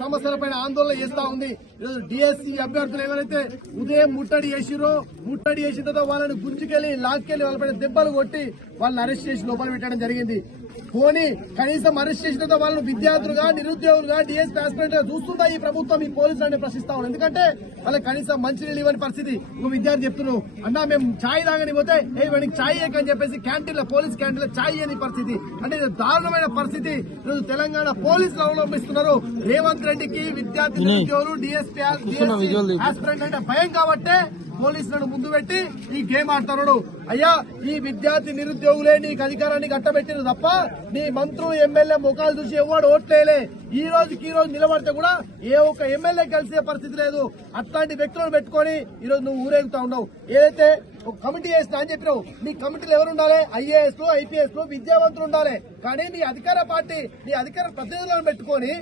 సమస్యలపై ఆందోళన చేస్తా ఉంది. ఈరోజు డిఎస్సి అభ్యర్థులు ఎవరైతే ఉదయం ముట్టడి చేసిరో, ముట్టడి చేసిన తర్వాత వాళ్ళని గుంజుకెళ్లి లాక్కెళ్లి వాళ్ళపై దెబ్బలు కొట్టి వాళ్ళని అరెస్ట్ చేసి లోపల పెట్టడం జరిగింది. పోనీ కనీసం అరెస్ట్ చేసిన తర్వాత వాళ్ళు విద్యార్థులుగా, నిరుద్యోగులుగా, డిఎస్పీ ఆస్పిరెంట్ గా చూస్తుందా ఈ ప్రభుత్వం, ఈ పోలీసులు ప్రశ్నిస్తా ఉన్నారు. ఎందుకంటే వాళ్ళకి కనీసం మంచినీళ్ళు ఇవ్వని పరిస్థితి. ఒక విద్యార్థి చెప్తున్నావు, అన్నా మేము ఛాయ్ తాగని పోతే వాడికి ఛాయ్ అని చెప్పేసి క్యాంటీన్ లో, పోలీస్ క్యాంటీన్ లో ఛాయ్ అని పరిస్థితి. అంటే ఇది దారుణమైన పరిస్థితి ఈరోజు తెలంగాణ పోలీసులు అవలంబిస్తున్నారు. రేవంత్ రెడ్డికి విద్యార్థి, నిరుద్యోగులు, డిఎస్పీ ఆస్పిరెంట్ అంటే భయం కాబట్టే పోలీసులను ముందు పెట్టి ఈ గేమ్ ఆడుతున్నాడు. అయ్యా, ఈ విద్యార్థి నిరుద్యోగులే నీకు అధికారాన్ని కట్టబెట్టిన తప్ప నీ మంత్రులు, ఎమ్మెల్యే ముఖాలు చూసి ఎవడు ఓట్లేలే. ఈ రోజుకి నిలబడితే కూడా ఏ ఒక్క ఎమ్మెల్యే కలిసే పరిస్థితి లేదు. అట్లాంటి వ్యక్తులను పెట్టుకొని ఈ రోజు నువ్వు ఊరేగుతా ఉన్నావు. ఏదైతే ఒక కమిటీ చేస్తా అని చెప్పినావు, నీ కమిటీలు ఎవరు ఉండాలి? ఐఏఎస్ లు, ఐపీఎస్ లు, విద్యావంతులు ఉండాలి. కానీ నీ అధికార పార్టీ, నీ అధికార ప్రతినిధులను పెట్టుకొని